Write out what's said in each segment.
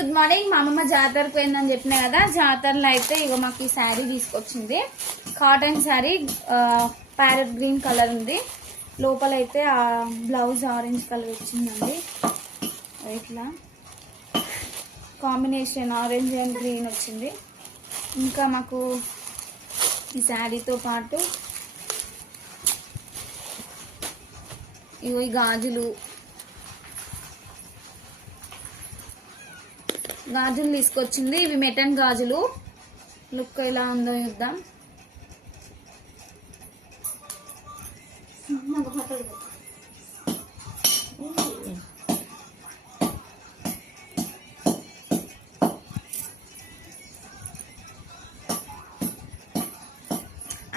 Good morning. మా అమ్మమ్మ జాతరకు పోయిందని చెప్పిన కదా జాతరలో అయితే ఇగో మాకు ఈ శారీ తీసుకొచ్చింది. Cotton sari parrot green colour ఉంది. లోపల అయితే ఆ బ్లౌజ్ ఆరెంజ్ కలర్ వచ్చిందండి. ఇట్లా కాంబినేషన్ ఆరెంజ్ అండ్ గ్రీన్ వచ్చింది. ఇంకా మాకు ఈ శారీతో పాటు ఇవి ఈ గాజులు గాజులు తీసుకొచ్చింది. ఇవి మెటన్ గాజులు. లుక్ ఎలా ఉందో చూద్దాం.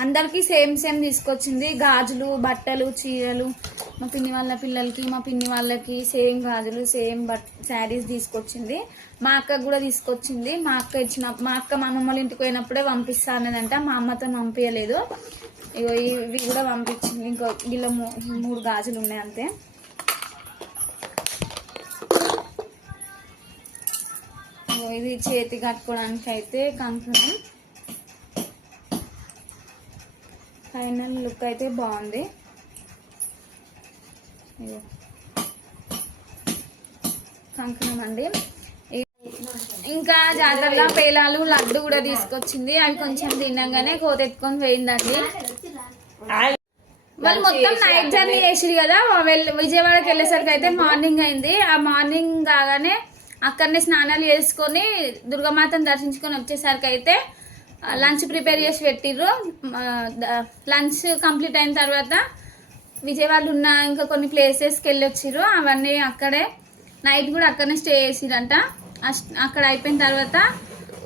అందరికి సేమ్ సేమ్ తీసుకొచ్చింది. గాజులు బట్టలు చీరలు. మా పిన్ని వాళ్ళ పిల్లలకి మా పిన్ని వాళ్ళకి సేమ్ గాజులు సేమ్ బట్ శారీస్ తీసుకొచ్చింది. మా అక్క కూడా తీసుకొచ్చింది. మా అక్క ఇచ్చిన మా అక్క మా అమ్మమ్మ ఇంటికి పోయినప్పుడే పంపిస్తా అన్నదంట. మా అమ్మతో పంపించలేదు ఇగో ఇవి కూడా పంపించింది. ఇంకో వీళ్ళ మూ- మూడు గాజులు ఉన్నాయి అంతే. ఇది చేతి కట్టుకోవడానికి అయితే కంకణం. ఫైనల్ లుక్ అయితే బాగుంది. కంకణం అండి ఇంకా జాతరలో పేలాలు లడ్డు కూడా తీసుకొచ్చింది. అవి కొంచెం తిన్నాగానే కోత ఎత్తుకొని పోయిందండి. వాళ్ళు మొత్తం నైట్ జర్నీ చేసిరు కదా. వెళ్ళి విజయవాడకి వెళ్ళేసరికి అయితే మార్నింగ్ అయింది. ఆ మార్నింగ్ కాగానే అక్కడనే స్నానాలు చేసుకొని దుర్గామాతను దర్శించుకొని వచ్చేసరికి అయితే లంచ్ ప్రిపేర్ చేసి పెట్టిర్రు. లంచ్ కంప్లీట్ అయిన తర్వాత విజయవాడలో ఉన్న ఇంకా కొన్ని ప్లేసెస్కి వెళ్ళి వచ్చిర్రు అవన్నీ అక్కడే నైట్ కూడా అక్కడనే స్టే చేసిరంట అక్కడ అయిపోయిన తర్వాత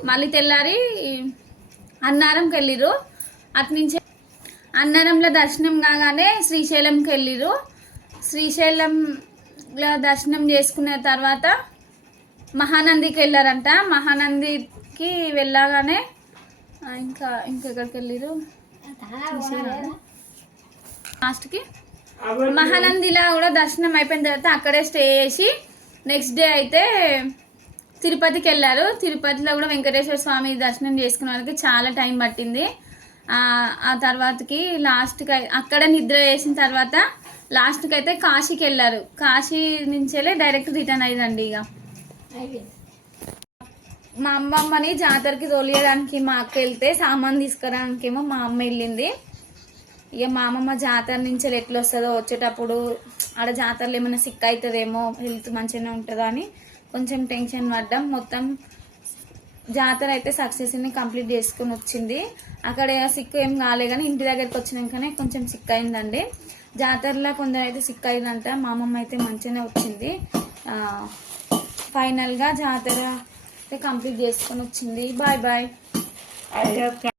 మళ్ళీ తెల్లారి అన్నారంకి వెళ్ళిర్రు. అట్నుంచి అన్నారంలో దర్శనం కాగానే శ్రీశైలంకి వెళ్ళిర్రు. శ్రీశైలంలో దర్శనం చేసుకున్న తర్వాత మహానందికి వెళ్ళారంట. మహానందికి వెళ్ళగానే ఇంకా ఇంకెక్కడికి వెళ్ళిర్రు? లాస్ట్కి మహానందిలా కూడా దర్శనం అయిపోయిన తర్వాత అక్కడే స్టే చేసి నెక్స్ట్ డే అయితే తిరుపతికి వెళ్ళారు. తిరుపతిలో కూడా వెంకటేశ్వర స్వామి దర్శనం చేసుకునే వాళ్ళకి చాలా టైం పట్టింది. ఆ ఆ తర్వాతకి లాస్ట్కి అక్కడ నిద్ర చేసిన తర్వాత లాస్ట్కి అయితే కాశీకి వెళ్ళారు. కాశీ నుంచెలే డైరెక్ట్ రిటర్న్ అయ్యిందండి ఇక. మా అమ్మమ్మని జాతరకి తోలియడానికి మా అక్క వెళ్తే సామాన్ తీసుకురానికేమో మా అమ్మ వెళ్ళింది. ఇక మా అమ్మమ్మ జాతర నుంచి ఎట్లా వస్తుందో వచ్చేటప్పుడు ఆడ జాతరలో ఏమైనా సిక్ అవుతుందేమో హెల్త్ మంచిగానే ఉంటుందా అని కొంచెం టెన్షన్ పడ్డాం. మొత్తం జాతర అయితే సక్సెస్ని కంప్లీట్ చేసుకుని వచ్చింది. అక్కడ సిక్ ఏం కాలే కానీ ఇంటి దగ్గరికి వచ్చినాకనే కొంచెం సిక్ అయిందండి. జాతరలో కొందరు అయితే సిక్ అయిందంట మా అమ్మమ్మ అయితే మంచిగానే వచ్చింది. ఫైనల్గా జాతర అయితే కంప్లీట్ చేసుకొని వచ్చింది. Bye bye